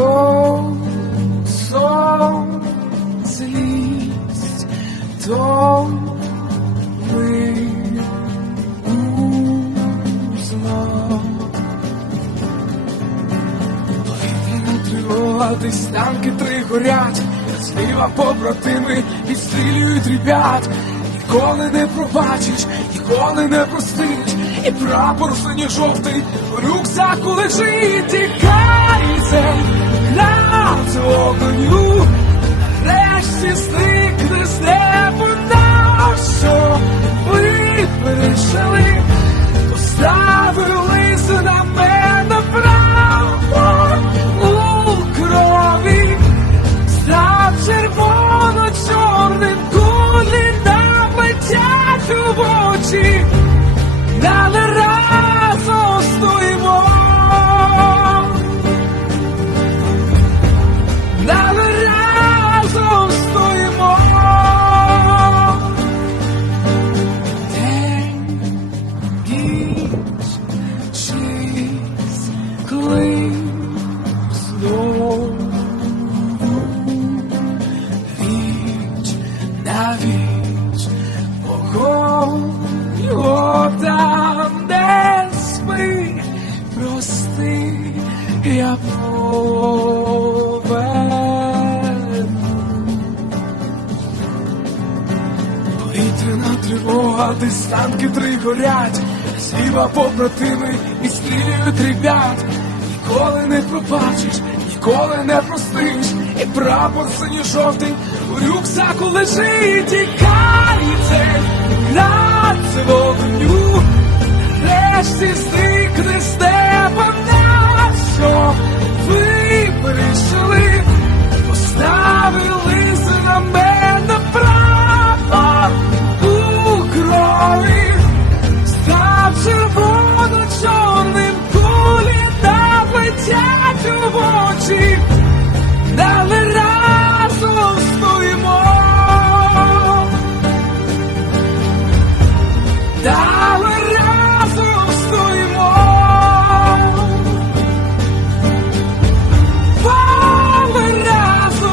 то сон, злість, то ми узнав. Повітряна тривога, десь танки 3 горять, зліва побратими відстрілюють ребят. Ніколи не пробачиш, ніколи не простиш, і прапор синьо-жовтий в рюкзаку лежить. Тікай, гнать вогню, нарешті зникне з неба нам, що ви пережили, поставили на мене право у крові, став червоно-чорним, кулі нам летять у очі, але разом стоїмо, але разом стоїмо. День, ніч, час, коли знову віч на віч, вогонь його там, де спи, прости, я поверну. Повітряна тривога, десь танки 3 горять, зліва побратими відстрілюють ребят. Ніколи не пробачиш, ніколи не простиш, і прапор синьо-жовтий у рюкзаку лежить. Тікай, гнать вогню,